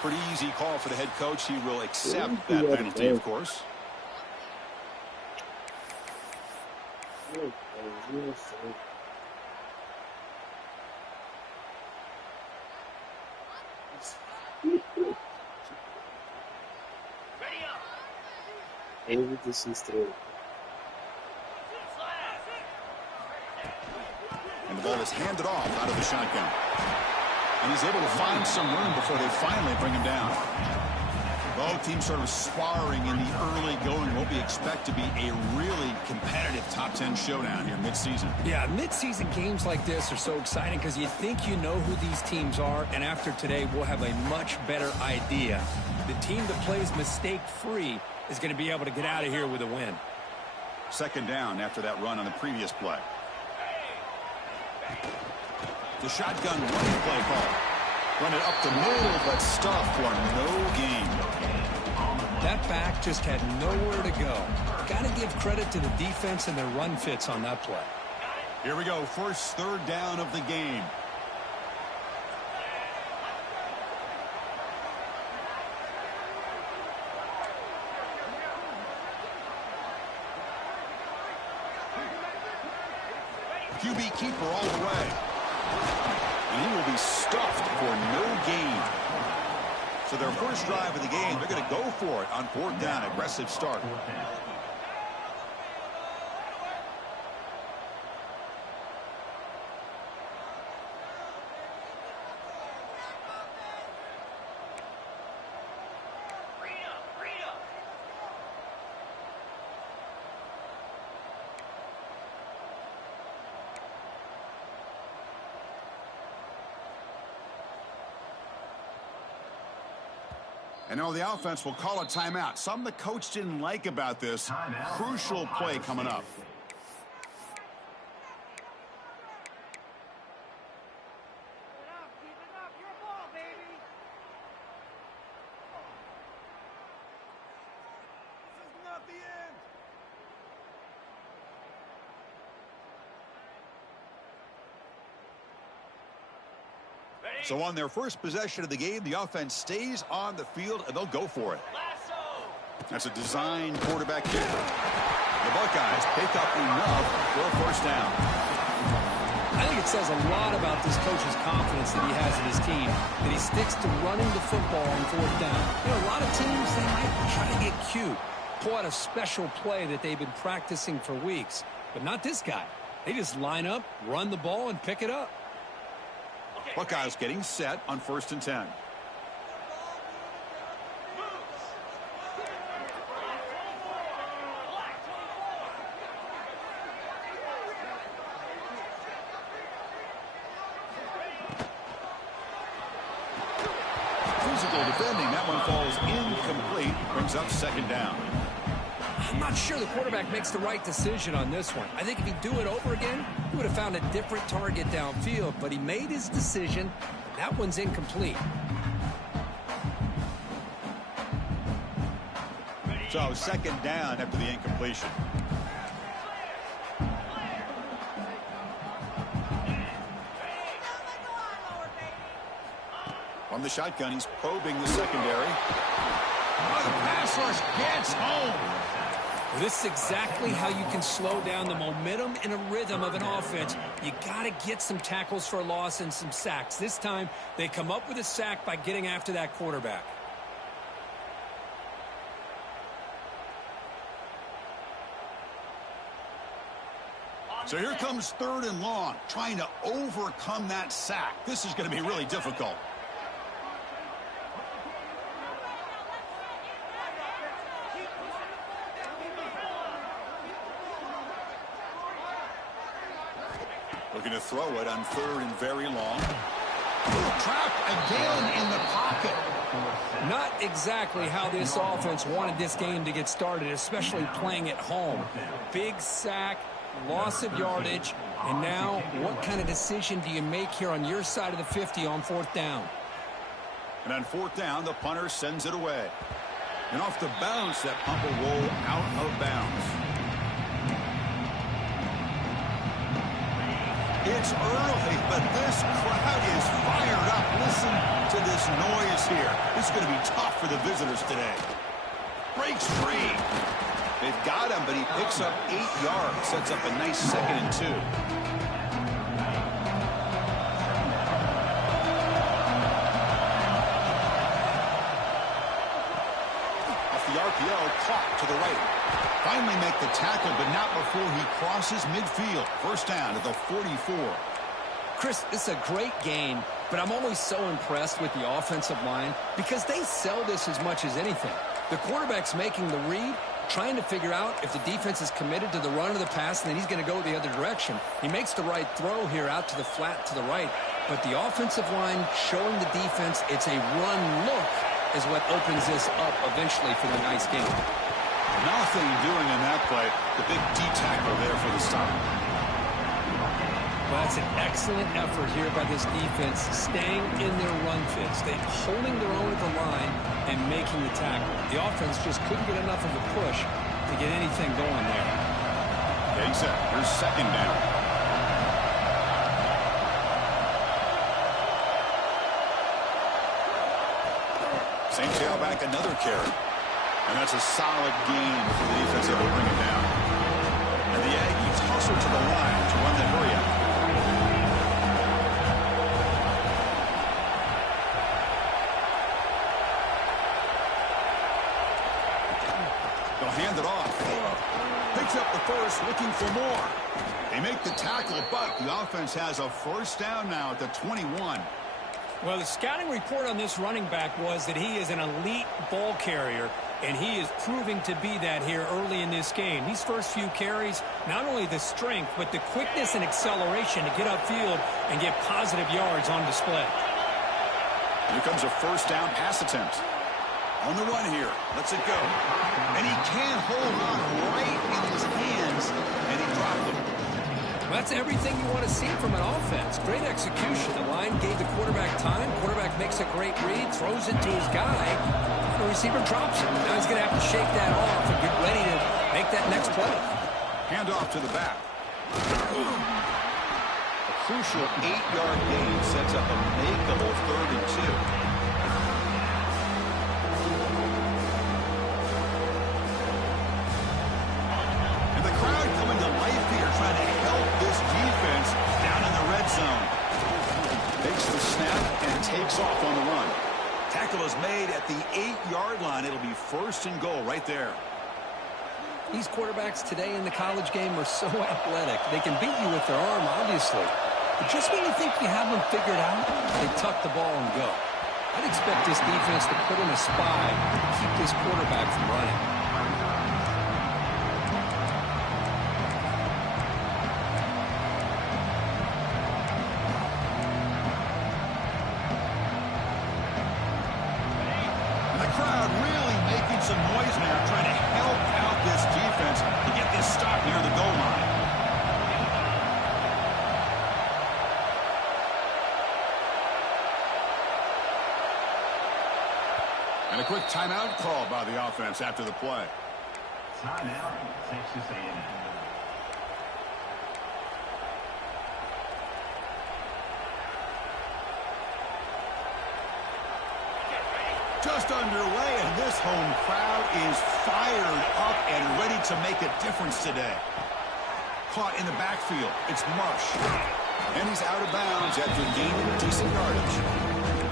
Pretty easy call for the head coach. He will accept that penalty, of course. And the ball is handed off out of the shotgun. And he's able to find some room before they finally bring him down. Both teams sort of sparring in the early going. What we expect to be a really competitive top 10 showdown here mid-season. Yeah, mid-season games like this are so exciting because you think you know who these teams are, and after today we'll have a much better idea. The team that plays mistake-free is going to be able to get out of here with a win. Second down after that run on the previous play. The shotgun running play call. Run it up the middle, but stuffed for no gain. That back just had nowhere to go. Got to give credit to the defense and their run fits on that play. Here we go. First third down of the game. QB keeper all the way. And he will be stuffed for no gain. So their first drive of the game, they're going to go for it on fourth down. Aggressive start. And now the offense will call a timeout. Something the coach didn't like about this. Crucial play coming up. So on their first possession of the game, the offense stays on the field, and they'll go for it. That's a design quarterback kick. The Buckeyes pick up enough for a first down. I think it says a lot about this coach's confidence that he has in his team, that he sticks to running the football on fourth down. You know, a lot of teams, they might try to get cute, pull out a special play that they've been practicing for weeks, but not this guy. They just line up, run the ball, and pick it up. Buckeyes getting set on 1st and 10. Physical defending. That one falls incomplete. Brings up second down. I'm not sure the quarterback makes the right decision on this one. I think if he'd do it over again, he would have found a different target downfield, but he made his decision. That one's incomplete. So second down after the incompletion. From the shotgun, he's probing the secondary. Oh, the pass rush gets home. This is exactly how you can slow down the momentum and a rhythm of an offense. You got to get some tackles for a loss and some sacks. This time, they come up with a sack by getting after that quarterback. So here comes 3rd and long, trying to overcome that sack. This is going to be really difficult. Looking to throw it on 3rd and very long. Trapped again in the pocket. Not exactly how this offense wanted this game to get started, especially playing at home. Big sack, loss of yardage, and now what kind of decision do you make here on your side of the 50 on 4th down? And on 4th down, the punter sends it away. And off the bounce, that punt will roll out of bounds. It's early, but this crowd is fired up. Listen to this noise here. This is going to be tough for the visitors today. Breaks free. They've got him, but he picks up 8 yards. Sets up a nice 2nd and 2. Off the RPO, caught to the right. Finally make the tackle, but not before he crosses midfield. First down at the 44. Chris, this is a great game, but I'm always so impressed with the offensive line because they sell this as much as anything. The quarterback's making the read, trying to figure out if the defense is committed to the run or the pass, and then he's going to go the other direction. He makes the right throw here out to the flat to the right, but the offensive line showing the defense it's a run look is what opens this up eventually for the nice game. Nothing doing in that play. The big D-tackle there for the stop. Well, that's an excellent effort here by this defense, staying in their run fits. They're holding their own at the line and making the tackle. The offense just couldn't get enough of a push to get anything going there. Okay, set. Here's 2nd down. Same tailback, another carry. And that's a solid gain for the defense able to bring it down. And the Aggies hustle to the line to run the hurry-up. They'll hand it off. Picks up the first, looking for more. They make the tackle, but the offense has a first down now at the 21. Well, the scouting report on this running back was that he is an elite ball carrier, and he is proving to be that here early in this game. These first few carries, not only the strength, but the quickness and acceleration to get upfield and get positive yards on display. Here comes a first down pass attempt. On the run here. Lets it go. And he can't hold on right in his hands, and he dropped it. Well, that's everything you want to see from an offense. Great execution. The line gave the quarterback time. Quarterback makes a great read, throws it to his guy. The receiver drops it. Now he's going to have to shake that off and get ready to make that next play. Hand off to the back. A crucial 8-yard gain sets up a makeable 3rd and 2. Trying to help this defense down in the red zone. Takes the snap and takes off on the run. Tackle is made at the 8-yard line. It'll be 1st and goal right there. These quarterbacks today in the college game are so athletic. They can beat you with their arm, obviously. But just when you think you have them figured out, they tuck the ball and go. I'd expect this defense to put in a spy to keep this quarterback from running. And a quick timeout call by the offense after the play. Timeout, Texas A&M. Just underway, and this home crowd is fired up and ready to make a difference today. Caught in the backfield. It's Marsh. And he's out of bounds after gaining decent yardage.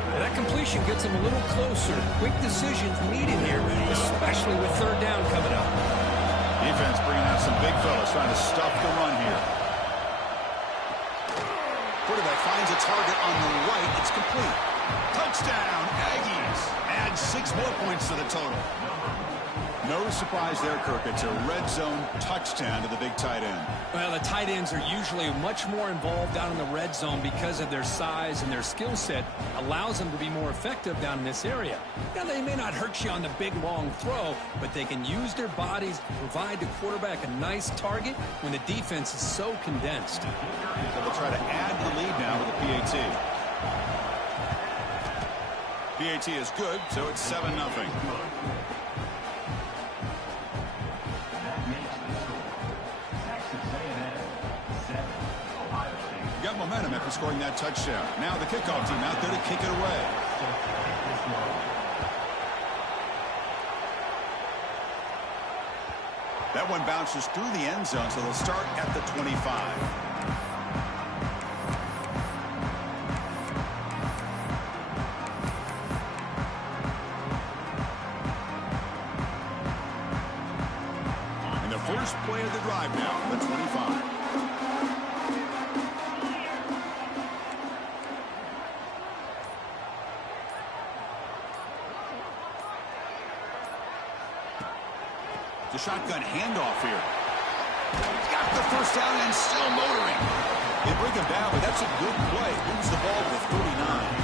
Well, that completion gets him a little closer. Quick decisions needed here, especially with 3rd down coming up. Defense bringing out some big fellas trying to stuff the run here. Quarterback finds a target on the right. It's complete. Touchdown, Aggies. Add 6 more points to the total. No surprise there, Kirk. It's a red zone touchdown to the big tight end. Well, the tight ends are usually much more involved down in the red zone because of their size and their skill set allows them to be more effective down in this area. Now, they may not hurt you on the big, long throw, but they can use their bodies to provide the quarterback a nice target when the defense is so condensed. So they'll try to add the lead now with a PAT. PAT is good, so it's 7-0. in scoring that touchdown. Now the kickoff team out there to kick it away. That one bounces through the end zone, so they'll start at the 25. First play of the drive now, the 25. The shotgun handoff here. Got the first down and still motoring. They bring him down, but that's a good play. Moves the ball to the 39.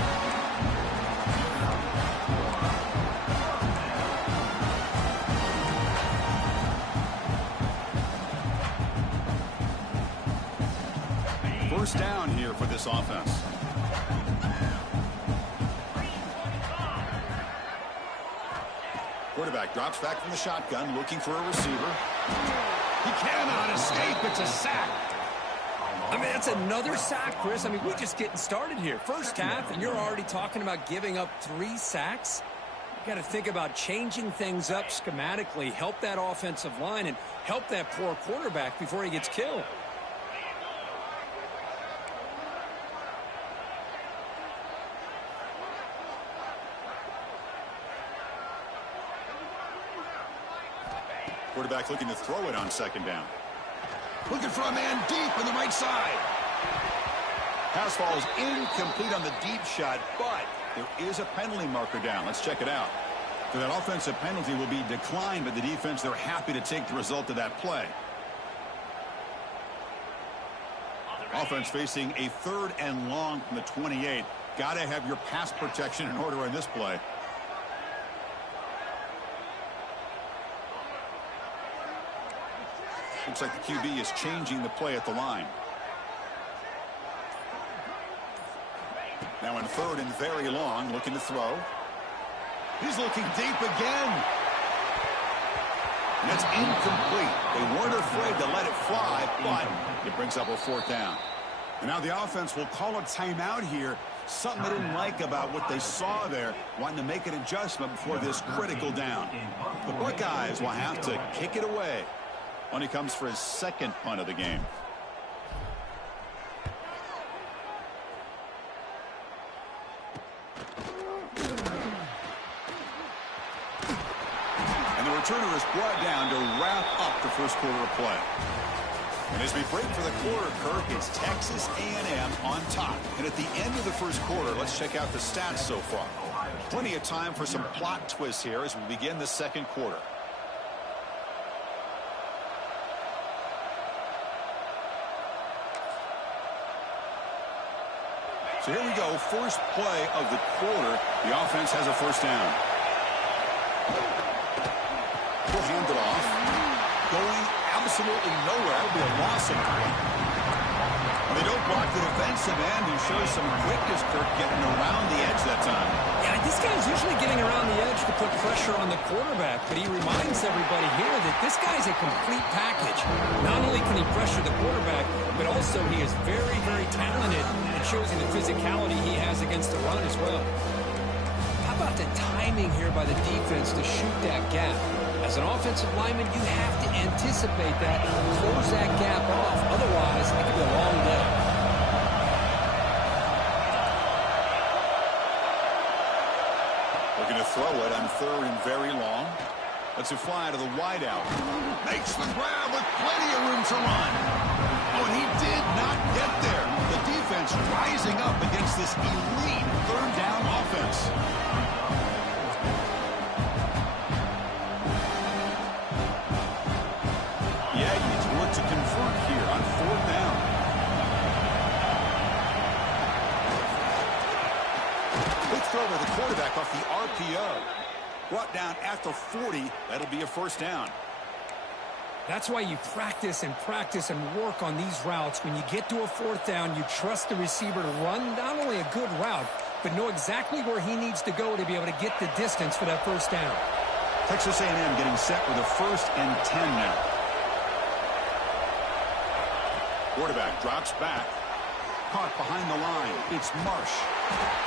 First down here for this offense. Quarterback drops back from the shotgun, looking for a receiver. He cannot escape. It's a sack. I mean, that's another sack, Chris. I mean, we're just getting started here. First half, and you're already talking about giving up 3 sacks. You got to think about changing things up schematically, help that offensive line, and help that poor quarterback before he gets killed. Quarterback looking to throw it on second down. Looking for a man deep on the right side. Pass falls incomplete on the deep shot, but there is a penalty marker down. Let's check it out. So that offensive penalty will be declined by the defense. They're happy to take the result of that play. Offense facing a 3rd and long from the 28. Got to have your pass protection in order on this play. Looks like the QB is changing the play at the line. Now in 3rd and very long, looking to throw. He's looking deep again. And that's incomplete. They weren't afraid to let it fly, but it brings up a 4th down. And now the offense will call a timeout here. Something they didn't like about what they saw there, wanting to make an adjustment before this critical down. The Buckeyes will have to kick it away when he comes for his 2nd punt of the game. And the returner is brought down to wrap up the first quarter of play. And as we break for the quarter, Kirk, it's Texas A&M on top. And at the end of the first quarter, let's check out the stats so far. Plenty of time for some plot twists here as we begin the second quarter. So here we go, first play of the quarter. The offense has a first down. We'll hand it off. Going absolutely nowhere. It'll be a loss of 3. And they don't block the defensive end, who shows some quickness, Kirk, getting around the edge that time. Yeah, this guy's usually getting around the edge to put pressure on the quarterback, but he reminds everybody here that this guy's a complete package. Not only can he pressure the quarterback, but also he is very, very talented. It shows you the physicality he has against the run as well. How about the timing here by the defense to shoot that gap? As an offensive lineman, you have to anticipate that and close that gap off. Otherwise, it could be a long day. Looking to throw it on 3rd and very long. Lets it fly to the wideout. Makes the grab with plenty of room to run. Oh, and he did not get there. The defense rising up against this elite 3rd down offense. Yeah, you need to look to convert here on 4th down. Big throw to the quarterback off the RPO. Brought down at the 40. That'll be a first down. That's why you practice and work on these routes. When you get to a 4th down, you trust the receiver to run not only a good route, but know exactly where he needs to go to be able to get the distance for that first down. Texas A&M getting set with a 1st and 10 now. Quarterback drops back. caught behind the line. It's Marsh.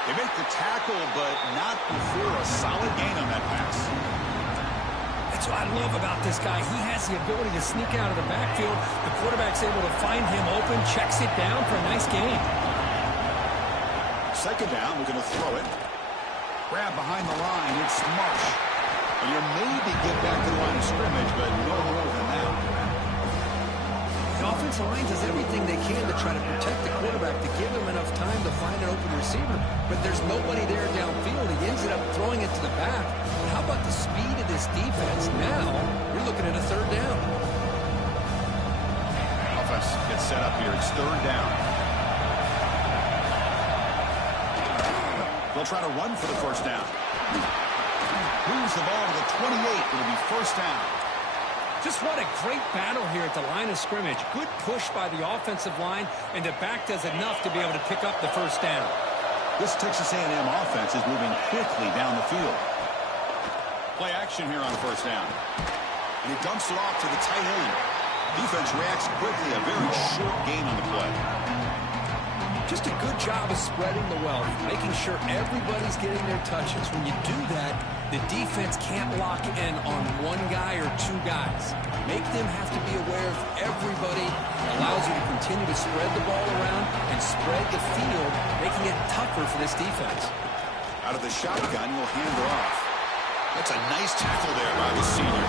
They make the tackle, but not before a solid gain on that pass. That's what I love about this guy. He has the ability to sneak out of the backfield. The quarterback's able to find him open, checks it down for a nice gain. Second down, we're going to throw it. Grab behind the line, it's Marsh. And you maybe get back to the line of scrimmage, but no more than that. The offensive line does everything they can to try to protect the quarterback, to give him enough time to find an open receiver. But there's nobody there downfield. He ends up throwing it to the back. But how about the speed of this defense? Now you're looking at a third down. Offense gets set up here. It's third down. They'll try to run for the first down. Moves the ball to the 28. It'll be first down. Just what a great battle here at the line of scrimmage. Good push by the offensive line, and the back does enough to be able to pick up the first down. This Texas A&M offense is moving quickly down the field. Play action here on first down. And he dumps it off to the tight end. Defense reacts quickly. A very short gain on the play. Just a good job of spreading the wealth, making sure everybody's getting their touches. When you do that, the defense can't lock in on one guy or two guys. Make them have to be aware of everybody. It allows you to continue to spread the ball around and spread the field, making it tougher for this defense. Out of the shotgun, you'll hand it off. That's a nice tackle there by the senior.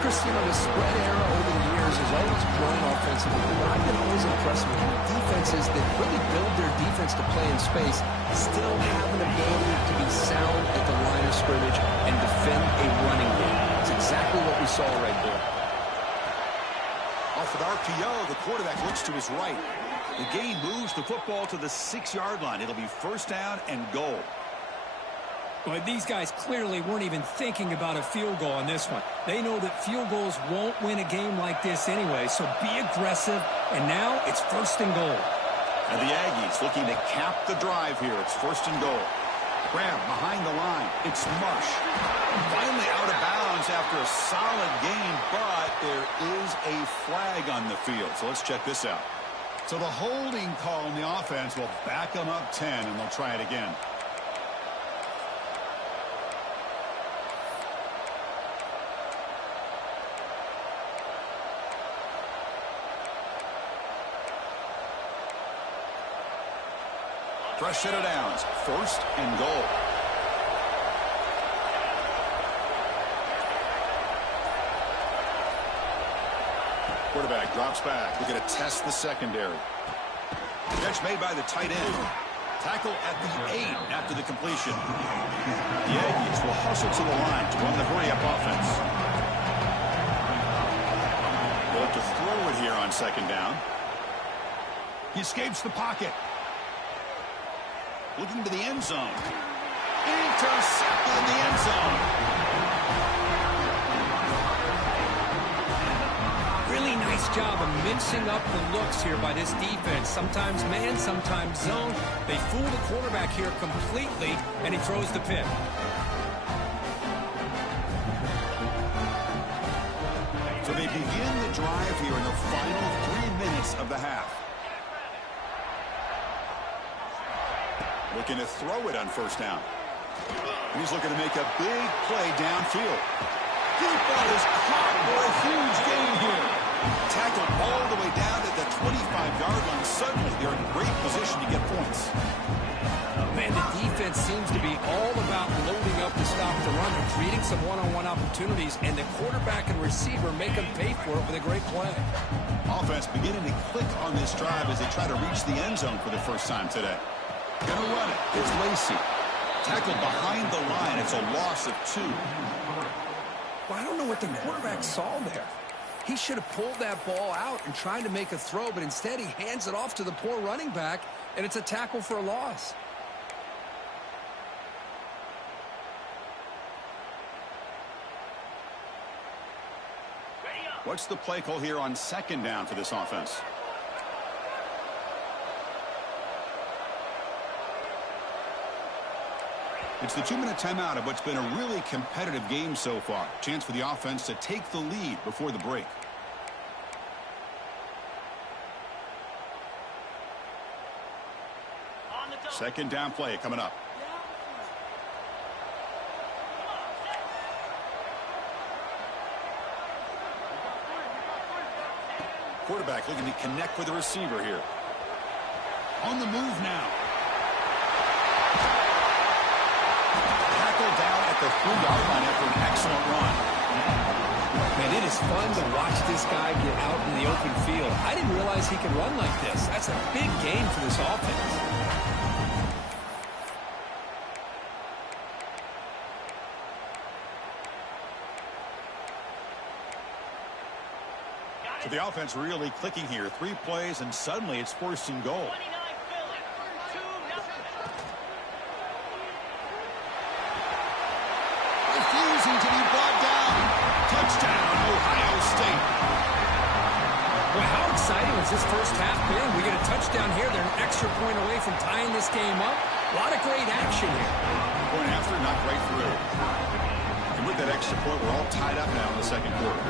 Chris, you know, the spread era over the years has always grown offensively, but I've been always impressed with defenses that really build their defense to play in space, still have an ability to be sound at the line of scrimmage and defend a running game. It's exactly what we saw right there. Off with RPO, the quarterback looks to his right. The gain moves the football to the 6-yard line. It'll be first down and goal. Well, these guys clearly weren't even thinking about a field goal on this one. They know that field goals won't win a game like this anyway, so be aggressive, and now it's first and goal. And the Aggies looking to cap the drive here. It's first and goal. Grab behind the line. It's Marsh. Finally out of bounds after a solid gain, but there is a flag on the field. So let's check this out. So the holding call on the offense will back them up 10, and they'll try it again. Fresh set of downs. First and goal. Quarterback drops back. We're going to test the secondary. Catch made by the tight end. Tackle at the 8 after the completion. The Aggies will hustle to the line to run the hurry-up offense. They'll have to throw it here on second down. He escapes the pocket. Looking to the end zone. Intercepted in the end zone. Really nice job of mixing up the looks here by this defense. Sometimes man, sometimes zone. They fool the quarterback here completely, and he throws the pick. So they begin the drive here in the final 3 minutes of the half. Looking to throw it on first down. And he's looking to make a big play downfield. Deep ball is caught for a huge gain here. Tackled all the way down to the 25-yard line. Suddenly, they're in great position to get points. Man, the defense seems to be all about loading up to stop the run and creating some one-on-one opportunities, and the quarterback and receiver make them pay for it with a great play. Offense beginning to click on this drive as they try to reach the end zone for the first time today. Gonna run it. It's Lacey. Tackled behind the line. It's a loss of 2. Well, I don't know what the quarterback saw there. He should have pulled that ball out and tried to make a throw, but instead he hands it off to the poor running back, and it's a tackle for a loss. What's the play call here on second down for this offense? It's the 2-minute timeout of what's been a really competitive game so far. Chance for the offense to take the lead before the break. Second down play coming up. Quarterback looking to connect with the receiver here. On the move now. Tackled down at the 3-yard line after an excellent run. Man, it is fun to watch this guy get out in the open field. I didn't realize he could run like this. That's a big gain for this offense. So the offense really clicking here. 3 plays, and suddenly it's 1st and goal. Refusing to be brought down. Touchdown, Ohio State. Well, how exciting has this first half been? We get a touchdown here. They're an extra point away from tying this game up. A lot of great action here. Point after, not right through. And with that extra point, we're all tied up now in the second quarter.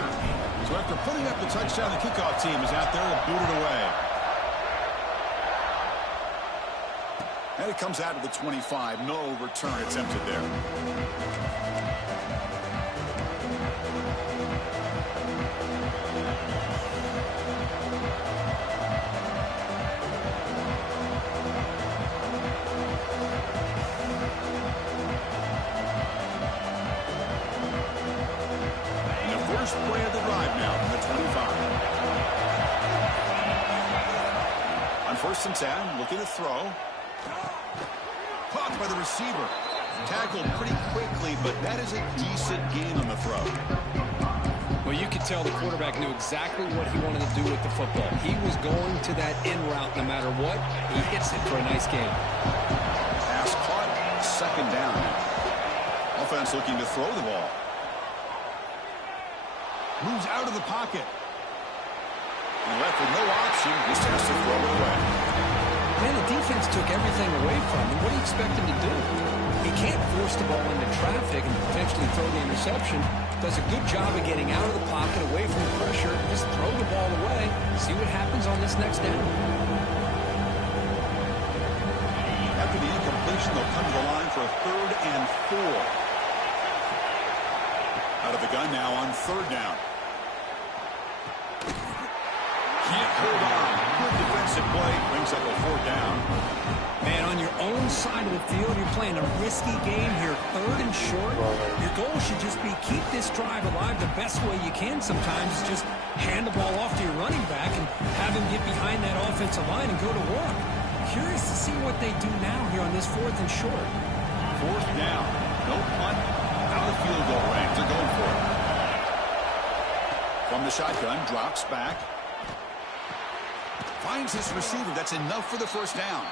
So after putting up the touchdown, the kickoff team is out there to boot it away. And it comes out of the 25. No return attempted there. First play of the drive now from the 25. On 1st and 10, looking to throw. Caught by the receiver. Tackled pretty quickly, but that is a decent gain on the throw. Well, you could tell the quarterback knew exactly what he wanted to do with the football. He was going to that in route no matter what. He hits it for a nice gain. Pass caught, 2nd down. Offense looking to throw the ball. Moves out of the pocket. And left with no option, just has to throw it away. Man, the defense took everything away from him. What do you expect him to do? He can't force the ball into traffic and potentially throw the interception. Does a good job of getting out of the pocket, away from the pressure, and just throw the ball away. See what happens on this next down. After the incompletion, they'll come to the line for a 3rd and 4. Out of the gun now on 3rd down. Can't hold on. Good defensive play. Brings up a 4th down. Man, on your own side of the field, you're playing a risky game here. 3rd and short. Your goal should just be keep this drive alive the best way you can sometimes. Is just hand the ball off to your running back and have him get behind that offensive line and go to work. Curious to see what they do now here on this 4th and short. 4th down. No punt. Out of field goal range. They're going for it. From the shotgun, drops back. Finds his receiver. That's enough for the 1st down.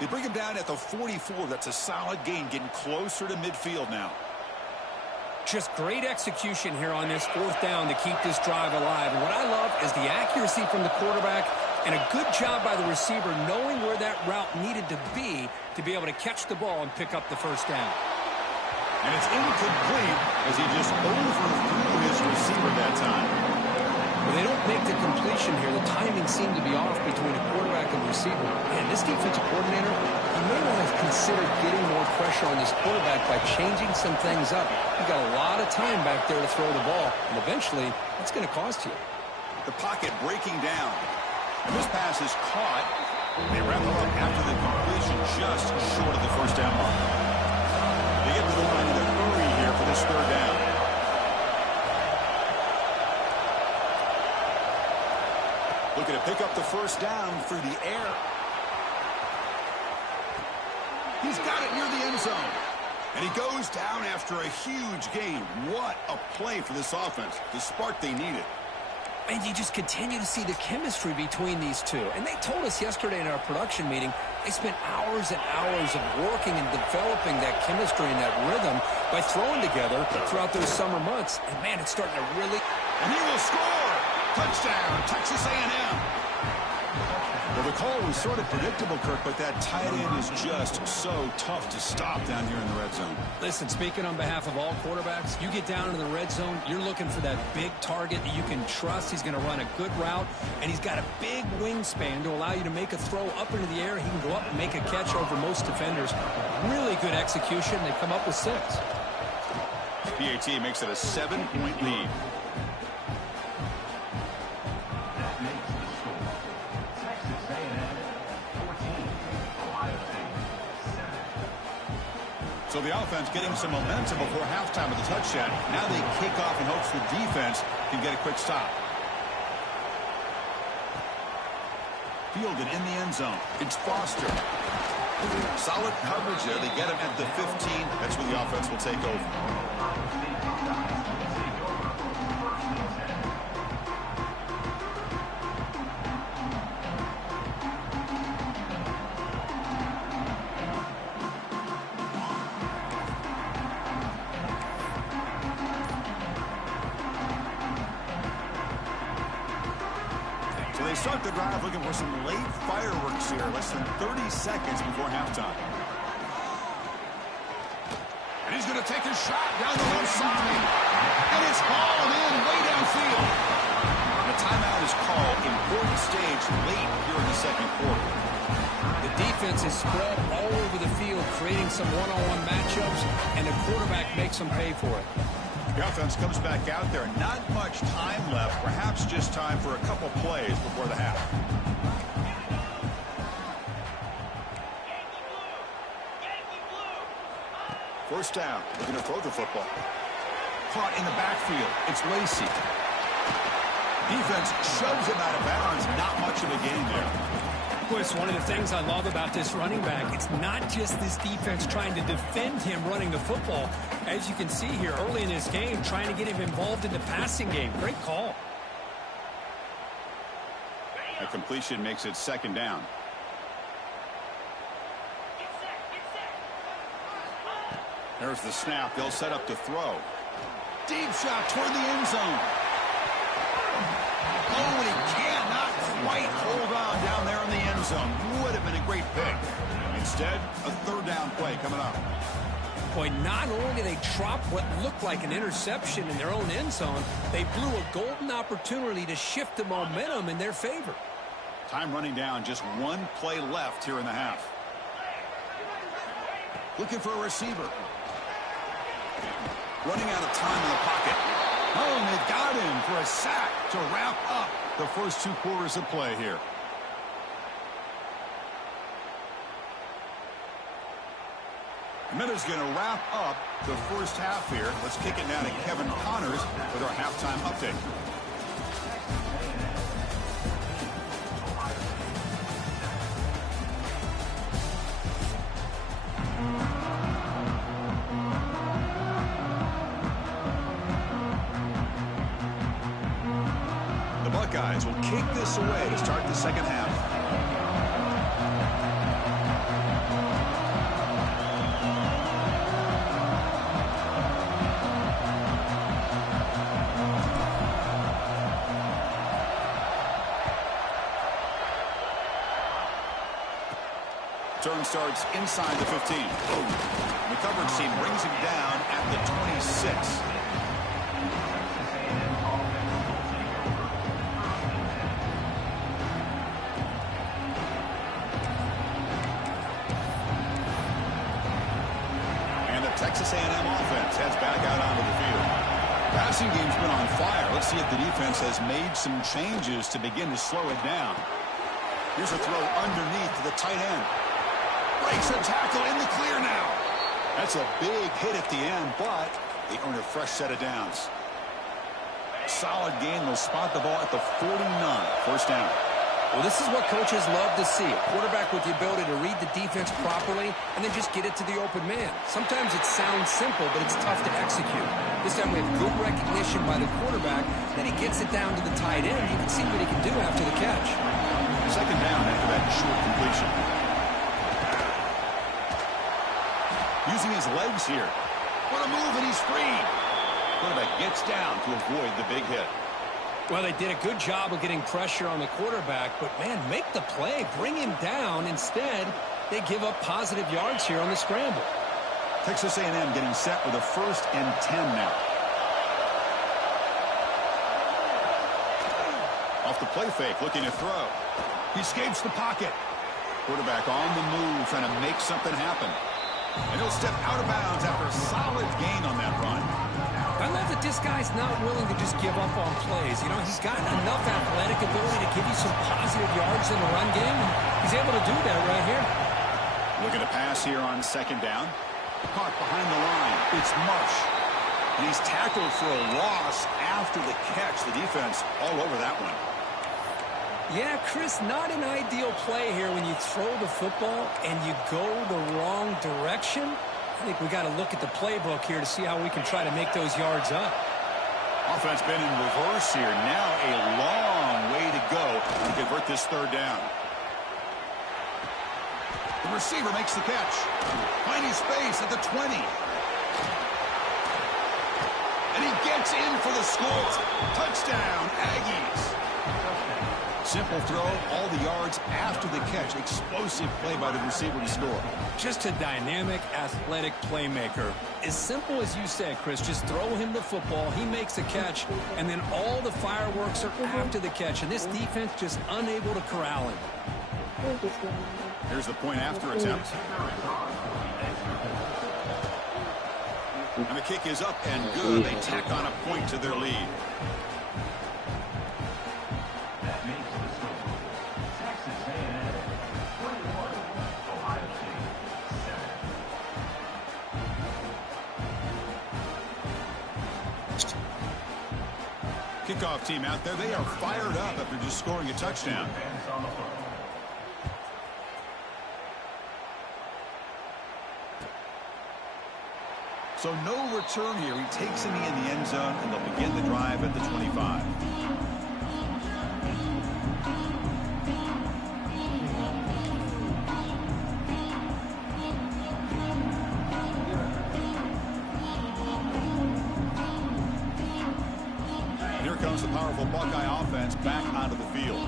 They bring him down at the 44. That's a solid gain, getting closer to midfield now. Just great execution here on this 4th down to keep this drive alive. And what I love is the accuracy from the quarterback and a good job by the receiver knowing where that route needed to be able to catch the ball and pick up the 1st down. And it's incomplete as he just overthrew his receiver that time. Well, they don't make the completion here. The timing seemed to be off between a quarterback and receiver. And this defensive coordinator, he may want to consider getting more pressure on this quarterback by changing some things up. You've got a lot of time back there to throw the ball, and eventually, that's going to cost you. The pocket breaking down. And this pass is caught. They wrap it up after the completion just short of the 1st down mark. They get to the line in a hurry here for this 3rd down. Looking to pick up the 1st down through the air. He's got it near the end zone. And he goes down after a huge gain. What a play for this offense. The spark they needed. And you just continue to see the chemistry between these two. And they told us yesterday in our production meeting, they spent hours and hours of working and developing that chemistry and that rhythm by throwing together throughout those summer months. And, man, it's starting to really... And he will score! Touchdown, Texas A&M. The Well, the call was sort of predictable, Kirk, but that tight end is just so tough to stop down here in the red zone. Listen, speaking on behalf of all quarterbacks, you get down in the red zone, you're looking for that big target that you can trust. He's going to run a good route, and he's got a big wingspan to allow you to make a throw up into the air. He can go up and make a catch over most defenders. Really good execution. They come up with 6. PAT makes it a 7-point lead. That makes the score. Texas A&M 14, Ohio State 7. So the offense getting some momentum before halftime with the touchdown. Now they kick off in hopes the defense can get a quick stop. Fielded in the end zone. It's Foster. Solid coverage there. They get him at the 15. That's where the offense will take over. Start the drive looking for some late fireworks here. Less than 30 seconds before halftime. And he's going to take a shot down the left side. And it's hauled in way downfield. The timeout is called. Important stage late here in the second quarter. The defense is spread all over the field, creating some one-on-one matchups, and the quarterback makes them pay for it. The offense comes back out there. Not much time left. Perhaps just time for a couple plays before the half. First down. Looking to throw the football. Caught in the backfield. It's Lacey. Defense shoves him out of bounds. Not much of a gain there. Chris, one of the things I love about this running back, it's not just this defense trying to defend him running the football. As you can see here early in this game, trying to get him involved in the passing game. Great call. A completion makes it second down. There's the snap. They'll set up to throw. Deep shot toward the end zone. Oh, he cannot quite hold on down there in the end zone. Would have been a great pick. Instead, a third down play coming up. Boy, not only did they drop what looked like an interception in their own end zone, they blew a golden opportunity to shift the momentum in their favor. Time running down. Just one play left here in the half. Looking for a receiver. Running out of time in the pocket. Oh, and they've got him for a sack to wrap up the first 2 quarters of play here. Miller's going to wrap up the first half here. Let's kick it now to Kevin Connors with our halftime update. The Buckeyes will kick this away to start the second half. Turn starts inside the 15. The coverage team brings him down at the 26. And the Texas A&M offense heads back out onto the field. Passing game's been on fire. Let's see if the defense has made some changes to begin to slow it down. Here's a throw underneath to the tight end. Breaks a tackle in the clear now. That's a big hit at the end, but they earn a fresh set of downs. Solid game. They'll spot the ball at the 49. First down. Well, this is what coaches love to see. A quarterback with the ability to read the defense properly and then just get it to the open man. Sometimes it sounds simple, but it's tough to execute. This time we have good recognition by the quarterback. Then he gets it down to the tight end. You can see what he can do after the catch. Second down after that short completion. Using his legs here. What a move, and he's free. Quarterback gets down to avoid the big hit. Well, they did a good job of getting pressure on the quarterback, but, man, make the play. Bring him down. Instead, they give up positive yards here on the scramble. Texas A&M getting set with a 1st and 10 now. Off the play fake, looking to throw. He escapes the pocket. Quarterback on the move, trying to make something happen. And he'll step out of bounds after a solid gain on that run. I love that this guy's not willing to just give up on plays. You know, he's got enough athletic ability to give you some positive yards in the run game. And he's able to do that right here. Looking to pass here on 2nd down. Caught behind the line. It's Marsh. And he's tackled for a loss after the catch. The defense all over that one. Yeah, Chris, not an ideal play here when you throw the football and you go the wrong direction. I think we got to look at the playbook here to see how we can try to make those yards up. Offense been in reverse here. Now a long way to go to convert this 3rd down. The receiver makes the catch. Finding space at the 20. And he gets in for the score. Touchdown, Aggies. Simple throw, all the yards after the catch. Explosive play by the receiver to score. Just a dynamic, athletic playmaker. As simple as you said, Chris, just throw him the football, he makes a catch, and then all the fireworks are after the catch, and this defense just unable to corral him. Here's the point after attempt. And the kick is up and good. They tack on a point to their lead. That makes the score. Texas A&M 21, Ohio State 7. Kickoff team out there. They are fired up after just scoring a touchdown. Defense on the phone. So no return here. He takes it in the end zone, and they'll begin the drive at the 25. Here comes the powerful Buckeye offense back onto the field.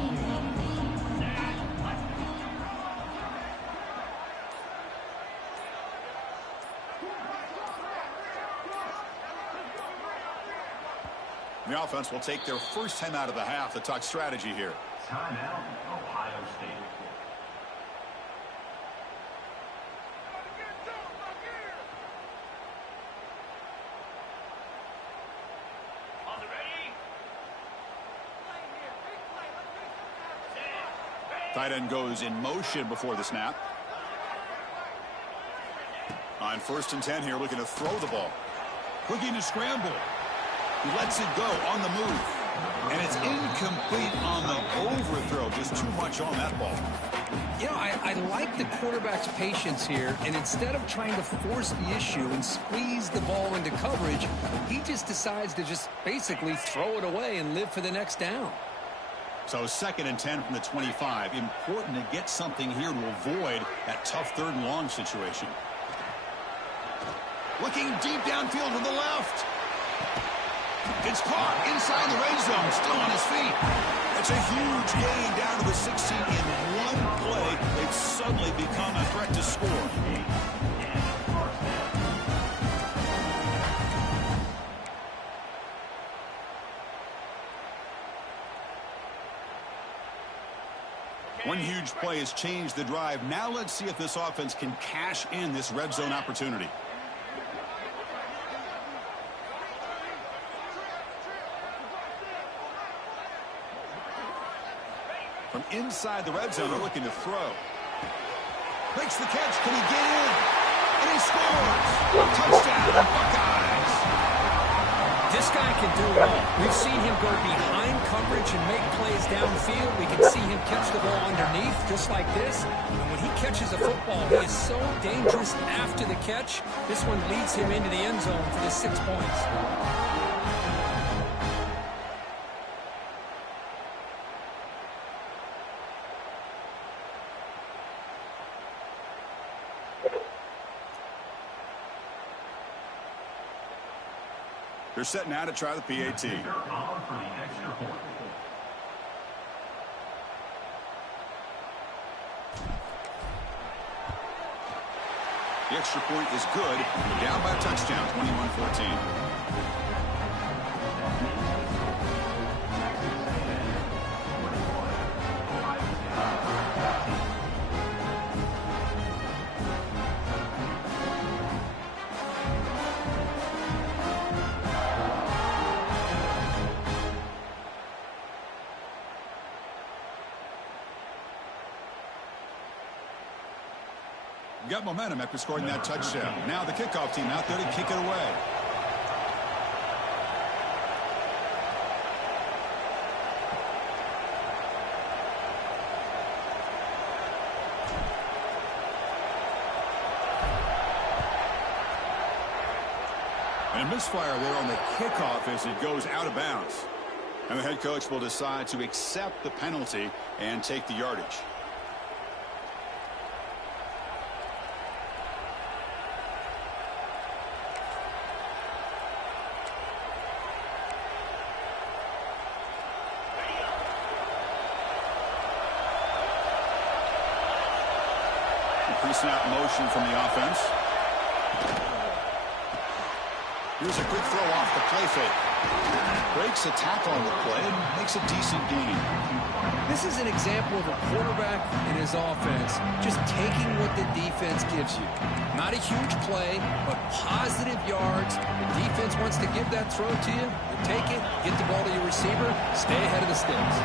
The offense will take their first time out of the half to talk strategy here. Timeout, Ohio State. Tight end goes in motion before the snap. On 1st and 10 here, looking to throw the ball. Looking to scramble. He lets it go on the move. And it's incomplete on the overthrow. Just too much on that ball. You know, I like the quarterback's patience here, and instead of trying to force the issue and squeeze the ball into coverage, he just decides to just basically throw it away and live for the next down. So 2nd and 10 from the 25. Important to get something here to avoid that tough 3rd and long situation. Looking deep downfield to the left. It's caught inside the red zone, still on his feet. It's a huge gain down to the 16 in one play. They've suddenly become a threat to score. One huge play has changed the drive. Now let's see if this offense can cash in this red zone opportunity. From inside the red zone, they're looking to throw. Makes the catch. Can he get in? And he scores! Touchdown, Buckeyes! This guy can do it all. We've seen him go behind coverage and make plays downfield. We can see him catch the ball underneath, just like this. And when he catches a football, he is so dangerous after the catch. This one leads him into the end zone for the 6 points. They're set now to try the PAT. They're on for the extra point. The extra point is good. We're down by a touchdown, 21-14. Got momentum after scoring that touchdown. Now the kickoff team out there to kick it away. And a misfire there on the kickoff as it goes out of bounds. And the head coach will decide to accept the penalty and take the yardage. Pre-snap motion from the offense. Here's a quick throw off the play fake. Breaks a tackle on the play and makes a decent gain. This is an example of a quarterback and his offense just taking what the defense gives you. Not a huge play, but positive yards. The defense wants to give that throw to you. You take it, get the ball to your receiver, stay ahead of the sticks.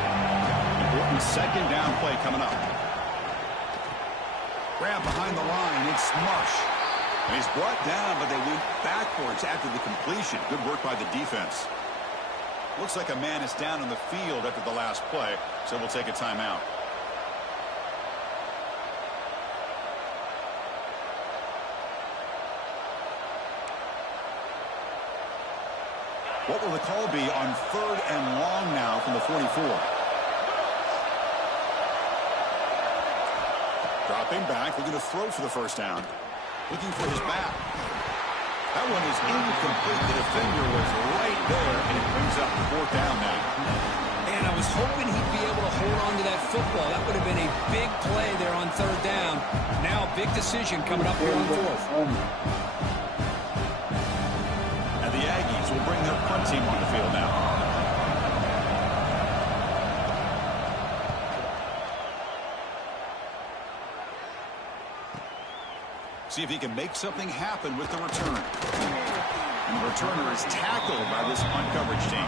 Important second down play coming up. Grab behind the line, it's Marsh. And he's brought down, but they went backwards after the completion. Good work by the defense. Looks like a man is down on the field after the last play, so we'll take a timeout. What will the call be on 3rd and long now from the 44? Dropping back, looking to throw for the first down. Looking for his back. That one is incomplete. The defender was right there, and it brings up 4th down now. And I was hoping he'd be able to hold on to that football. That would have been a big play there on 3rd down. Now a big decision coming up here on 4th. And the Aggies will bring their punt team on the field now. See if he can make something happen with the return. And the returner is tackled by this punt coverage team.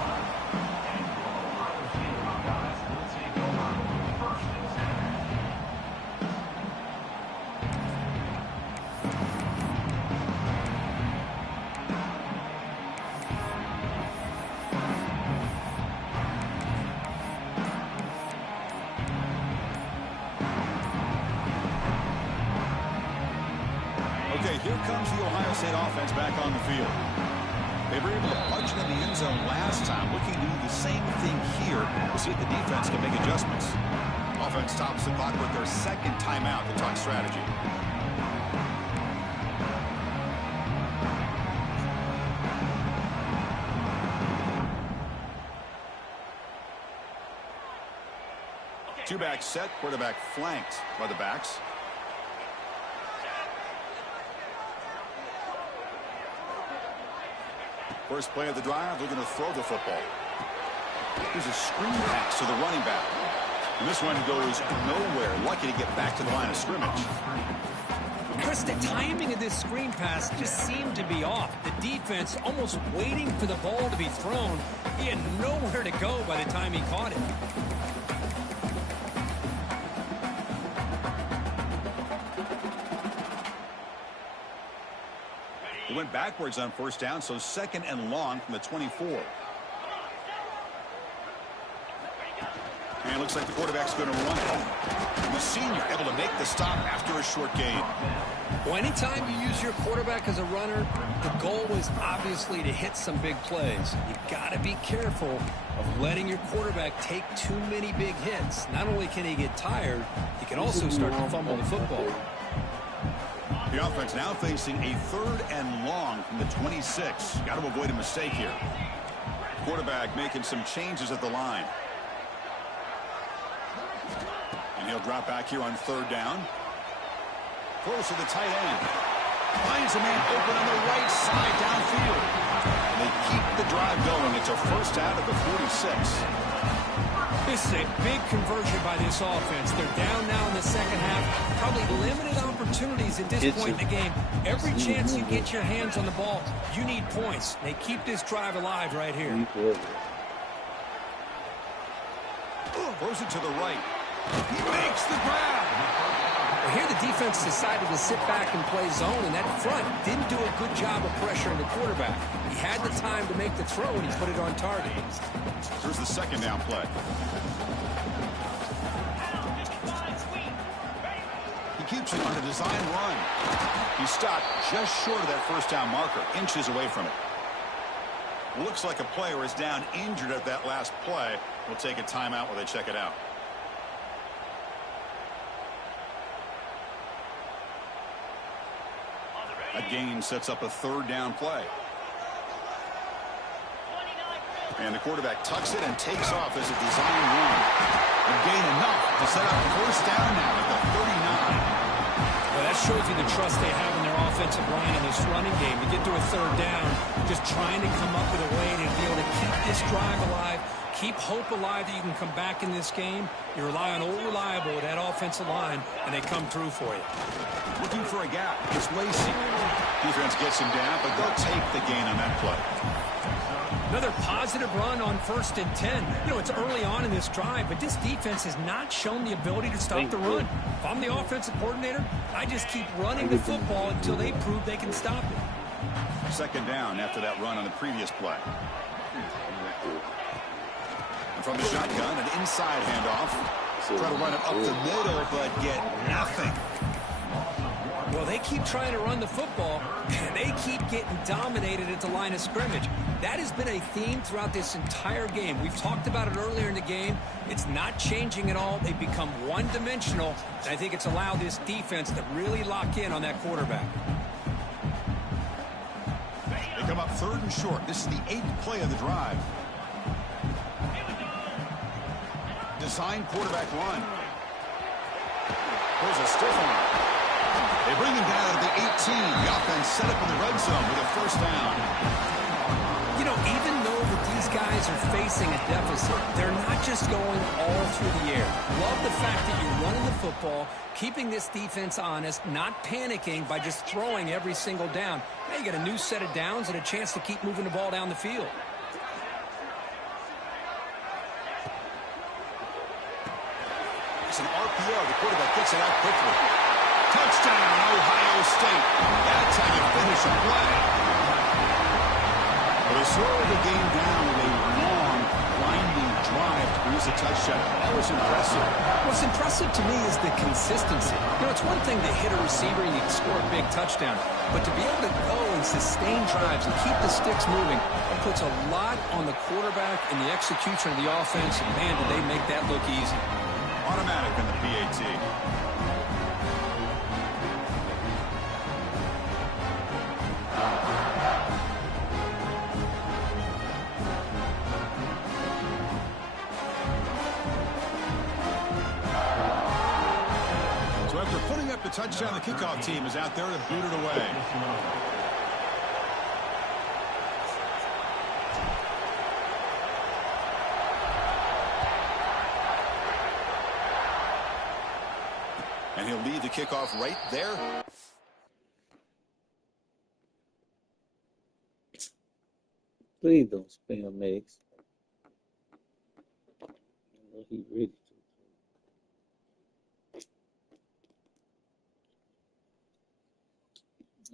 Okay, here comes the Ohio State offense back on the field. They were able to punch it in the end zone last time. Looking to do the same thing here. We'll see if the defense can make adjustments. Offense stops the clock with their second timeout to talk strategy. Two-back set, quarterback flanked by the backs. First play of the drive, looking to throw the football. Here's a screen pass to the running back. And this one goes nowhere. Lucky to get back to the line of scrimmage. Chris, the timing of this screen pass just seemed to be off. The defense almost waiting for the ball to be thrown. He had nowhere to go by the time he caught it. He went backwards on first down, so 2nd and long from the 24. And it looks like the quarterback's going to run it. The senior able to make the stop after a short gain. Well, anytime you use your quarterback as a runner, the goal was obviously to hit some big plays. You got to be careful of letting your quarterback take too many big hits. Not only can he get tired, he can also start to fumble the football. The offense now facing a 3rd and long from the 26. Got to avoid a mistake here. Quarterback making some changes at the line. And he'll drop back here on 3rd down. Throws to the tight end. Finds a man open on the right side downfield. And they keep the drive going. It's a first out of the 46. This is a big conversion by this offense. They're down now in the second half. Probably limited opportunities at this point in the game. Every chance you get your hands on the ball, you need points. They keep this drive alive right here. Throws it to the right. He makes the grab. Well, here the defense decided to sit back and play zone, and that front didn't do a good job of pressuring the quarterback. He had the time to make the throw, and he put it on target. Here's the 2nd down play. He keeps it on a design run. He stopped just short of that 1st down marker, inches away from it. Looks like a player is down injured at that last play. We'll take a timeout while they check it out. A gain sets up a 3rd down play. And the quarterback tucks it and takes off as a design run. A gain enough to set up 1st down now at the 39. Well, that shows you the trust they have in their offensive line in this running game. To get to a 3rd down, just trying to come up with a way to be able to keep this drive alive, keep hope alive that you can come back in this game. You rely on old reliable with that offensive line, and they come through for you. Looking for a gap. It's Lacey. Defense gets him down, but they'll take the gain on that play. Another positive run on 1st and 10. You know, it's early on in this drive, but this defense has not shown the ability to stop the run. If I'm the offensive coordinator, I just keep running the football until they prove they can stop it. 2nd down after that run on the previous play. And from the shotgun, an inside handoff. Try to run it up the middle, but get nothing. Well, they keep trying to run the football, and they keep getting dominated at the line of scrimmage. That has been a theme throughout this entire game. We've talked about it earlier in the game. It's not changing at all. They've become one-dimensional, and I think it's allowed this defense to really lock in on that quarterback. They come up 3rd and short. This is the 8th play of the drive. Design quarterback run. There's a stiff arm. They bring him down to the 18. The offense set up in the red zone with a 1st down. You know, even though that these guys are facing a deficit, they're not just going all through the air. Love the fact that you're running the football, keeping this defense honest, not panicking by just throwing every single down. Now you got a new set of downs and a chance to keep moving the ball down the field. It's an RPO. The quarterback gets it out quickly. Touchdown, Ohio State. That's how you finish a play. But they slow the game down with a long, winding drive to produce a touchdown. That was impressive. What's impressive to me is the consistency. You know, it's one thing to hit a receiver and you can score a big touchdown, but to be able to go and sustain drives and keep the sticks moving, it puts a lot on the quarterback and the execution of the offense, and man, did they make that look easy. Automatic in the PAT. So after putting up the touchdown, the kickoff team is out there to boot it away. And he'll leave the kickoff right there. Please don't spam eggs. I know he's ready to.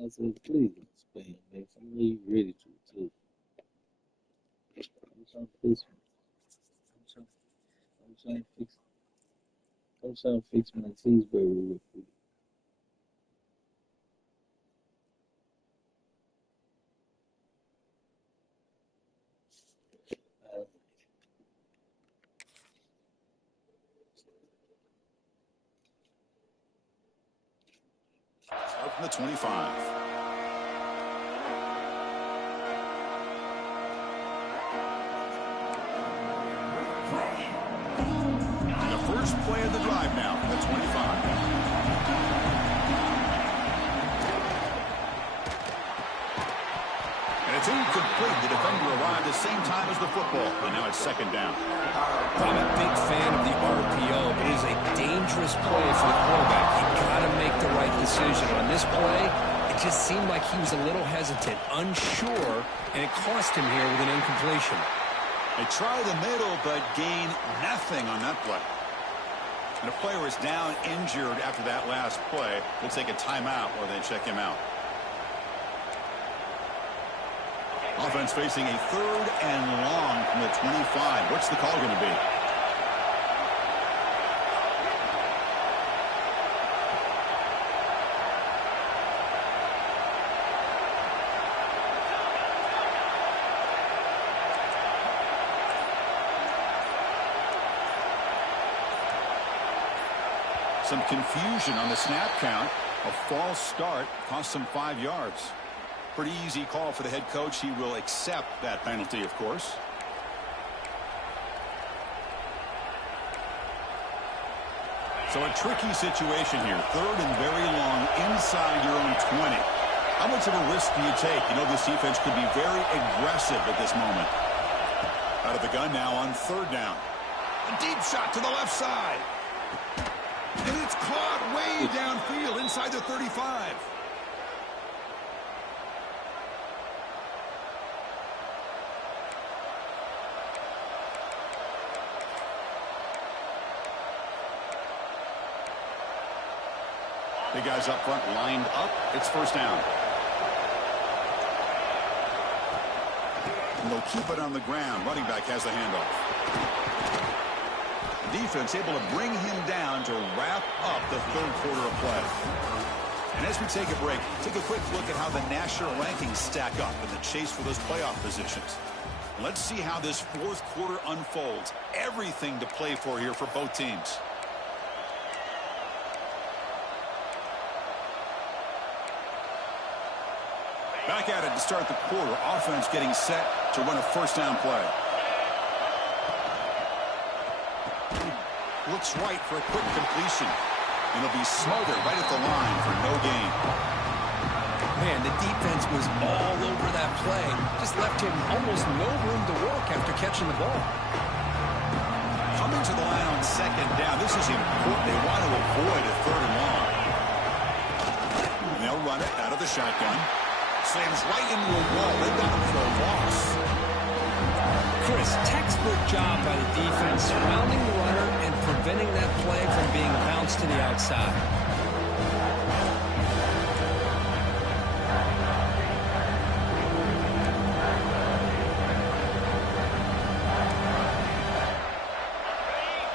I said, please don't spam eggs. I know he's ready to too. I'm trying to fix. I'm trying to fix my cheeseburger real quick. from the 25. And the first play of the drive now from the 25. And it's incomplete. The defender arrived at the same time as the football. And now it's second down. I'm a big fan of the RPO, but it is a dangerous play for the quarterback. You got to make the right decision. On this play, it just seemed like he was a little hesitant, unsure, and it cost him here with an incompletion. They try the middle, but gain nothing on that play. And the player is down injured after that last play. We'll take a timeout or they check him out. Offense facing a 3rd and long from the 25. What's the call going to be? Some confusion on the snap count. A false start cost him 5 yards. Pretty easy call for the head coach. He will accept that penalty, of course. So a tricky situation here. 3rd and very long inside your own 20. How much of a risk do you take? You know this defense could be very aggressive at this moment. Out of the gun now on 3rd down. A deep shot to the left side. And it's caught way downfield inside the 35. The guys up front lined up. It's first down. And they'll keep it on the ground. Running back has the handoff. Defense able to bring him down to wrap up the 3rd quarter of play. And as we take a break, take a quick look at how the national rankings stack up in the chase for those playoff positions. Let's see how this 4th quarter unfolds. Everything to play for here for both teams. Back at it to start the quarter. Offense getting set to run a first down play. Looks right for a quick completion. And it'll be smothered right at the line for no gain. Man, the defense was all over that play. Just left him almost no room to work after catching the ball. Coming to the line on 2nd down. This is important. They want to avoid a 3rd and long. And they'll run it out of the shotgun. Slams right into a wall. They've got him for a loss. Chris, textbook job by the defense, surrounding the runner and preventing that play from being bounced to the outside.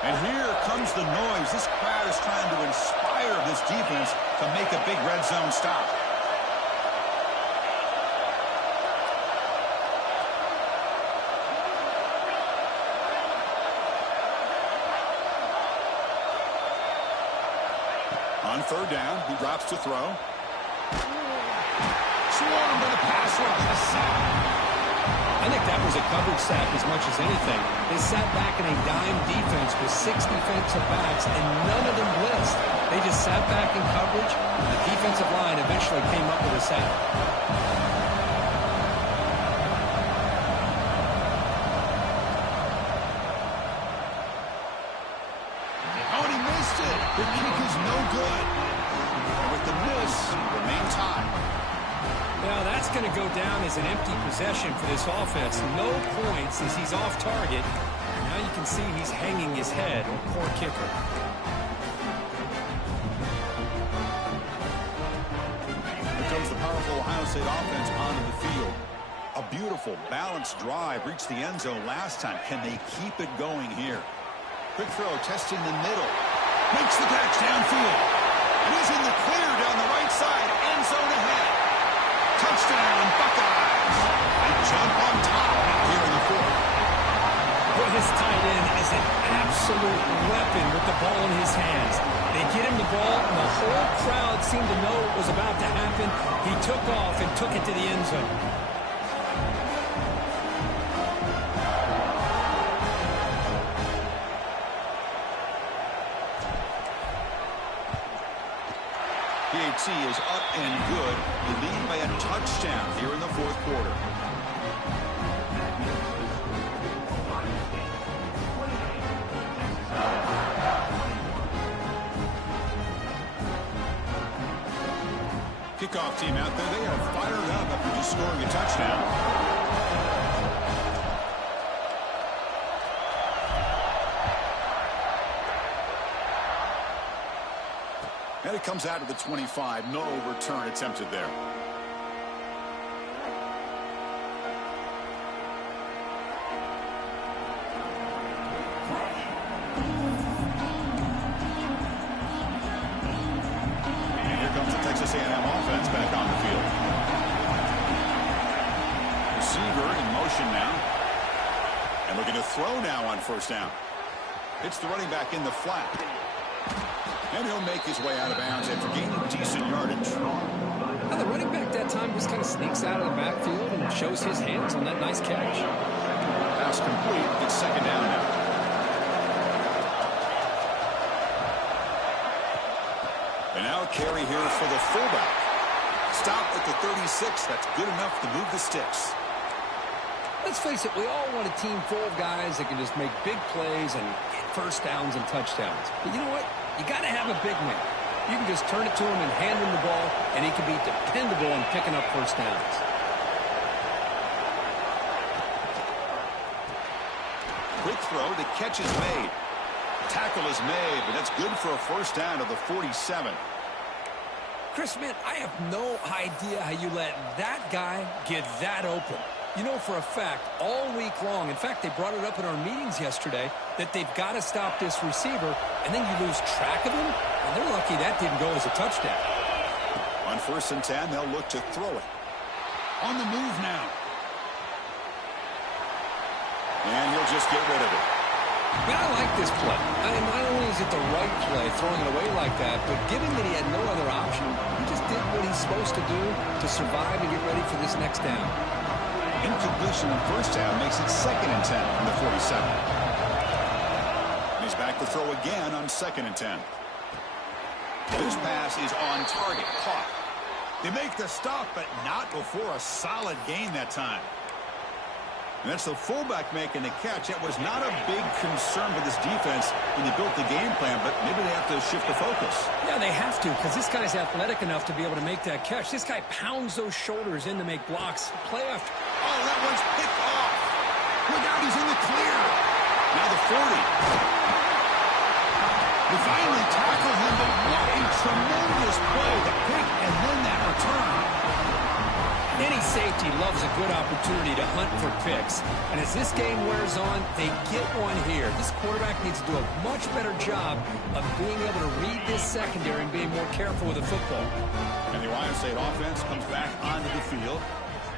And here comes the noise. This crowd is trying to inspire this defense to make a big red zone stop. On 3rd down, he drops to throw. Swarmed by the pass rush. A sack. I think that was a coverage sack as much as anything. They sat back in a dime defense with 6 defensive backs, and none of them blitzed. They just sat back in coverage, and the defensive line eventually came up with a sack. Oh, and he missed it. The kick is no good. And with the miss, remain tied. Now that's going to go down as an empty possession for this offense. No points as he's off target. Now you can see he's hanging his head. Poor kicker. Here comes the powerful Ohio State offense onto the field. A beautiful, balanced drive reached the end zone last time. Can they keep it going here? Quick throw, testing the middle. Makes the catch downfield. And he's in the clear down the right side. End zone ahead. Touchdown, Buckeyes. They jump on top here in the 4th. Well, his tight end is an absolute weapon with the ball in his hands. They get him the ball, and the whole crowd seemed to know what was about to happen. He took off and took it to the end zone. PAT is up and good. They lead by a touchdown here in the fourth quarter. Kickoff team out there. They are fired up after just scoring a touchdown. And it comes out to the 25. No return attempted there. And here comes the Texas A&M offense back on the field. Receiver in motion now. And looking to throw now on first down. It's the running back in the flat. And he'll make his way out of bounds after gaining decent yardage. Now the running back that time just kind of sneaks out of the backfield and shows his hands on that nice catch. Pass complete. It's second down now. And now a carry here for the fullback. Stop at the 36. That's good enough to move the sticks. Let's face it, we all want a team full of guys that can just make big plays and get first downs and touchdowns. But you know what? You got to have a big man. You can just turn it to him and hand him the ball, and he can be dependable in picking up first downs. Quick throw. The catch is made. Tackle is made, but that's good for a first down to the 47. Chris, man, I have no idea how you let that guy get that open. You know for a fact, all week long, in fact, they brought it up in our meetings yesterday, that they've got to stop this receiver, and then you lose track of him, and they're lucky that didn't go as a touchdown. On first and 10, they'll look to throw it. On the move now. And he'll just get rid of it. Man, I like this play. Not only is it the right play, throwing it away like that, but given that he had no other option, he just did what he's supposed to do to survive and get ready for this next down. Incompletion on first down makes it second and 10 from the 47. He's back to throw again on second and 10. This pass is on target, caught. They make the stop, but not before a solid gain that time. And that's the fullback making the catch. That was not a big concern for this defense when they built the game plan, but maybe they have to shift the focus. Yeah, they have to, because this guy's athletic enough to be able to make that catch. This guy pounds those shoulders in to make blocks. Play after. Oh, that one's picked off. Look out, he's in the clear. Now the 40. They finally tackle him, but what a tremendous play. The pick and then that return. Any safety loves a good opportunity to hunt for picks. And as this game wears on, they get one here. This quarterback needs to do a much better job of being able to read this secondary and being more careful with the football. And the Ohio State offense comes back onto the field.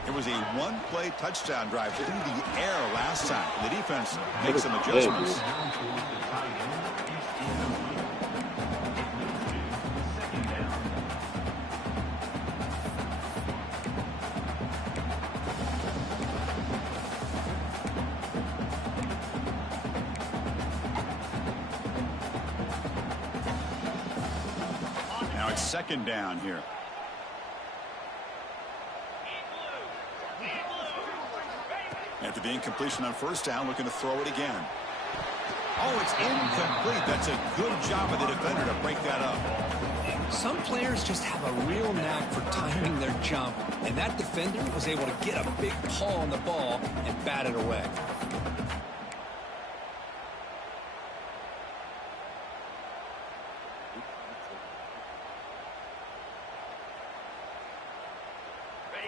It was a one-play touchdown drive through the air last time. The defense makes some adjustments. Now it's second down here. After the incompletion on first down, looking to throw it again. Oh, it's incomplete. That's a good job of the defender to break that up. Some players just have a real knack for timing their jump, and that defender was able to get a big paw on the ball and bat it away.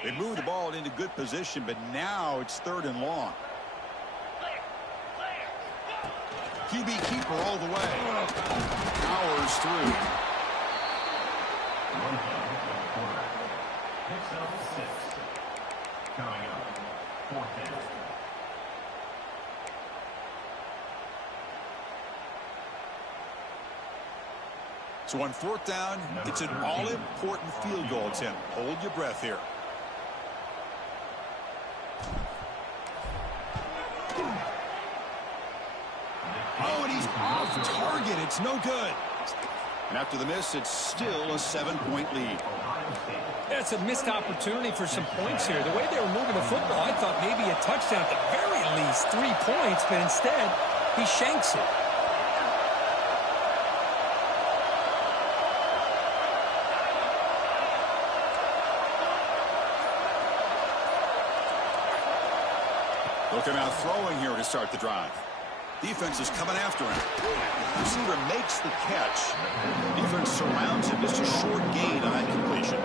They moved the ball into good position, but now it's third and long. QB keeper all the way. Powers through. Coming up, fourth down. So on fourth down, it's an all-important field goal attempt. Hold your breath here. Oh, and he's off target. It's no good. And after the miss, it's still a 7-point lead. That's a missed opportunity for some points here. The way they were moving the football, I thought maybe a touchdown at the very least, 3 points, but instead, he shanks it. Looking out throwing here to start the drive. Defense is coming after him. Receiver makes the catch. Defense surrounds him. Just a short gain on that completion.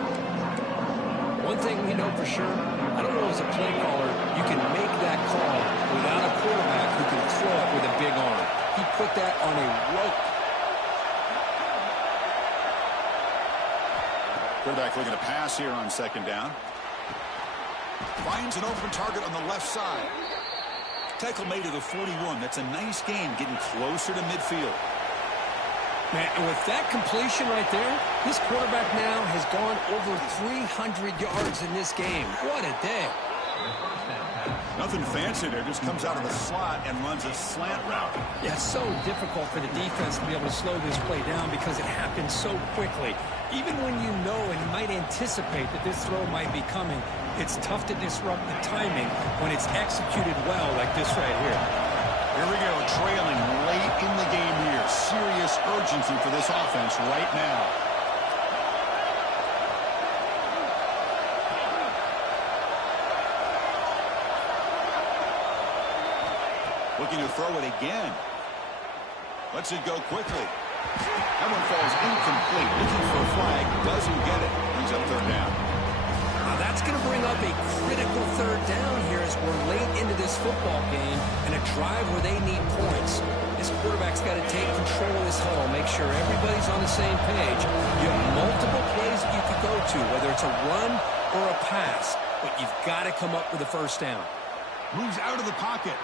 One thing we know for sure, I don't know as a play caller, you can make that call without a quarterback who can throw it with a big arm. He put that on a rope. Quarterback looking to pass here on second down. Finds an open target on the left side. Tackle made to the 41. That's a nice gain, getting closer to midfield. Man, and with that completion right there, this quarterback now has gone over 300 yards in this game. What a day. Nothing fancy there. Just comes out of the slot and runs a slant route. Yeah, it's so difficult for the defense to be able to slow this play down because it happens so quickly. Even when you know and might anticipate that this throw might be coming, it's tough to disrupt the timing when it's executed well like this right here. Here we go, trailing late in the game here. Serious urgency for this offense right now. Looking to throw it again. Lets it go quickly. That one falls incomplete. Looking for a flag. Doesn't get it. Brings up third down. Now that's going to bring up a critical third down here as we're late into this football game and a drive where they need points. This quarterback's got to take control of this huddle, make sure everybody's on the same page. You have multiple plays that you could go to, whether it's a run or a pass, but you've got to come up with a first down. Moves out of the pocket.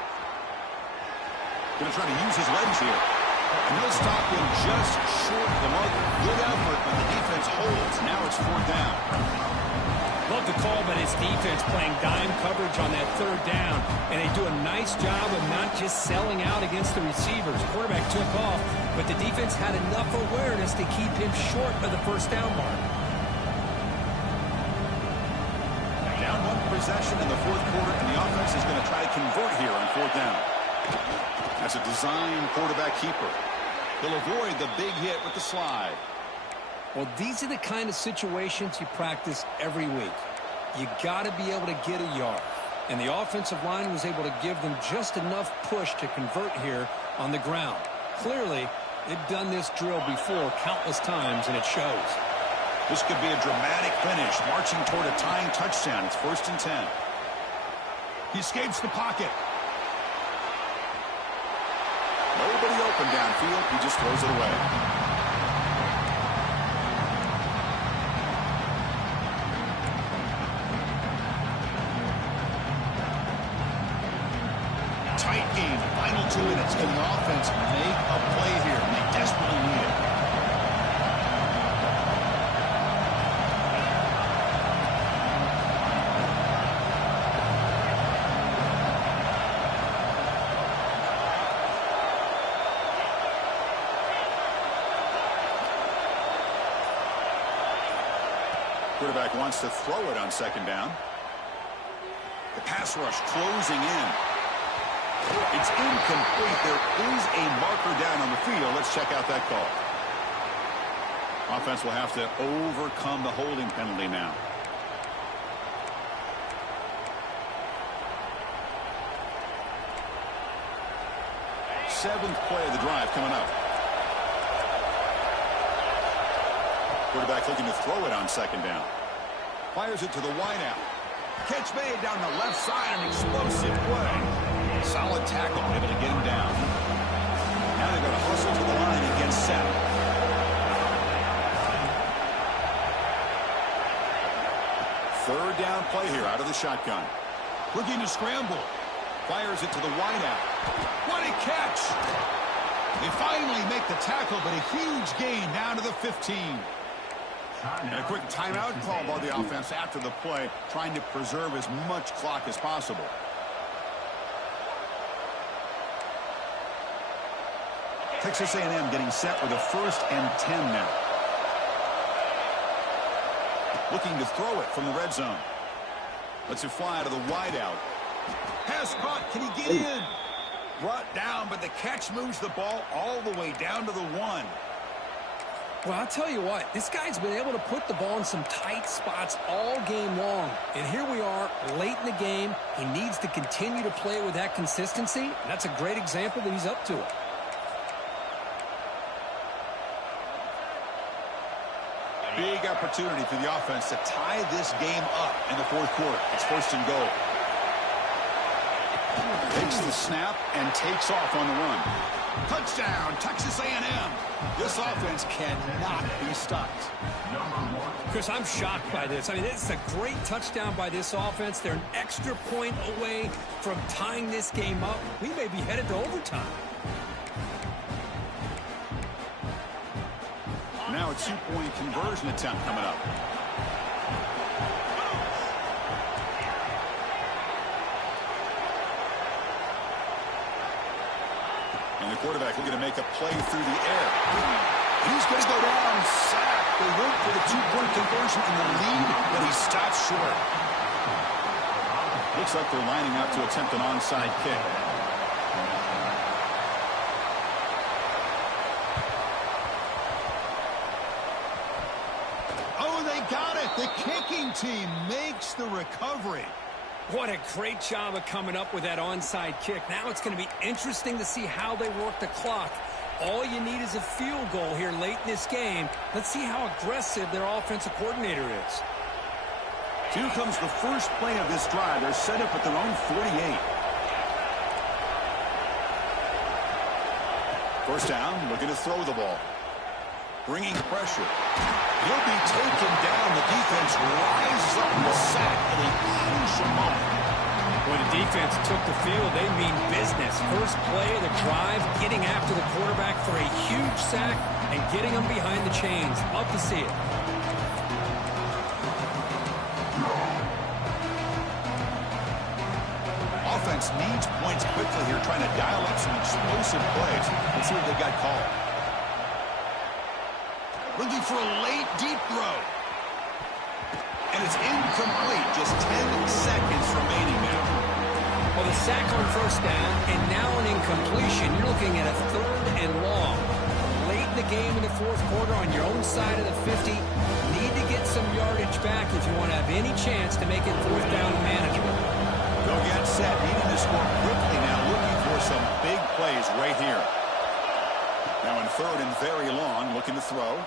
Going to try to use his legs here. And they'll stop him just short of the marker. Good effort, but the defense holds. Now it's fourth down. Love the call, but his defense playing dime coverage on that third down. And they do a nice job of not just selling out against the receivers. Quarterback took off, but the defense had enough awareness to keep him short of the first down mark. Down one possession in the fourth quarter, and the offense is going to try to convert here on fourth down. That's a design quarterback keeper. He'll avoid the big hit with the slide. Well, these are the kind of situations you practice every week. You got to be able to get a yard. And the offensive line was able to give them just enough push to convert here on the ground. Clearly, they've done this drill before countless times, and it shows. This could be a dramatic finish, marching toward a tying touchdown. It's 1st and 10. He escapes the pocket. Nobody open downfield. He just throws it away. Tight game. Final 2 minutes. Can the offense make a play here? And they desperately need it. Quarterback wants to throw it on second down. The pass rush closing in. It's incomplete. There is a marker down on the field. Let's check out that call. Offense will have to overcome the holding penalty now. Seventh play of the drive coming up. Quarterback looking to throw it on second down. Fires it to the wideout. Catch made down the left side. An explosive play. Solid tackle, able to get him down. Now they're going to hustle to the line and get set. Third down play here out of the shotgun. Looking to scramble. Fires it to the wideout. What a catch! They finally make the tackle, but a huge gain down to the 15. And a quick timeout call by the offense after the play, trying to preserve as much clock as possible. Texas A&M getting set with a 1st and 10 now. Looking to throw it from the red zone. Lets it fly to the wideout. Pass caught. Can he get in? Brought down, but the catch moves the ball all the way down to the 1. Well, I'll tell you what, this guy's been able to put the ball in some tight spots all game long. And here we are, late in the game. He needs to continue to play with that consistency. And that's a great example that he's up to it. Big opportunity for the offense to tie this game up in the 4th quarter. It's 1st and goal. Takes the snap and takes off on the run. Touchdown, Texas A&M. This offense cannot be stopped. Chris, I'm shocked by this. I mean, it's a great touchdown by this offense. They're an extra point away from tying this game up. We may be headed to overtime. Now a 2-point conversion attempt coming up. And the quarterback looking to make a play through the air. He's going to go down, sacked. They went for the 2-point conversion in the lead, but he stops short. Looks like they're lining up to attempt an onside kick. Oh, they got it. The kicking team makes the recovery. What a great job of coming up with that onside kick. Now it's going to be interesting to see how they work the clock. All you need is a field goal here late in this game. Let's see how aggressive their offensive coordinator is. Here comes the first play of this drive. They're set up at their own 48. First down, looking to throw the ball. Bringing pressure. He'll be taken down. The defense rises up in the sack at a crucial moment. When the defense took the field, they mean business. First play of the drive, getting after the quarterback for a huge sack and getting him behind the chains. Love to see it. Offense needs points quickly here, trying to dial up some explosive plays. Let's see what they've got called. Looking for a late, deep throw. And it's incomplete. Just 10 seconds remaining now. Well, the sack on first down, and now an incompletion. You're looking at a 3rd and long. Late in the game in the 4th quarter on your own side of the 50. Need to get some yardage back if you want to have any chance to make it 4th down manageable. Go get set. Needing to score quickly now. Looking for some big plays right here. Now in 3rd and very long. Looking to throw.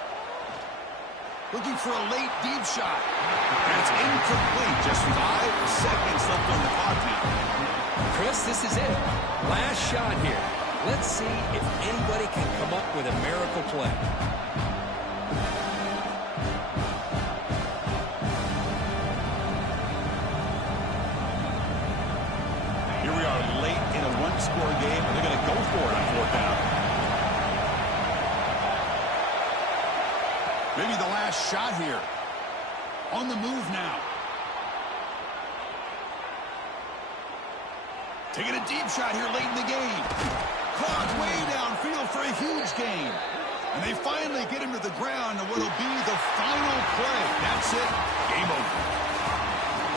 Looking for a late, deep shot. And it's incomplete. Just 5 seconds left on the clock now. Chris, this is it. Last shot here. Let's see if anybody can come up with a miracle play. Here we are late in a 1-score game. They're going to go for it on 4th down. Maybe the last shot here. On the move now. Taking a deep shot here late in the game. Caught way downfield for a huge gain. And they finally get him to the ground and what'll be the final play. That's it. Game over.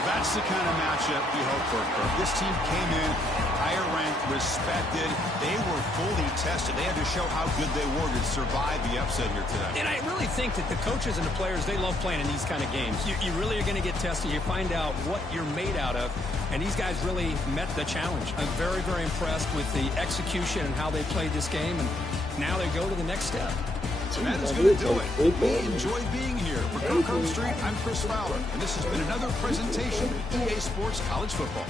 That's the kind of matchup you hope for, Kirk. This team came in higher ranked, respected. They were fully tested. They had to show how good they were to survive the upset here today. And I really think that the coaches and the players, they love playing in these kind of games. You really are going to get tested. You find out what you're made out of. And these guys really met the challenge. I'm very, very impressed with the execution and how they played this game. And now they go to the next step. And that is going to do it. We enjoyed being here. For Kirk Street, I'm Chris Fowler. And this has been another presentation of EA Sports College Football.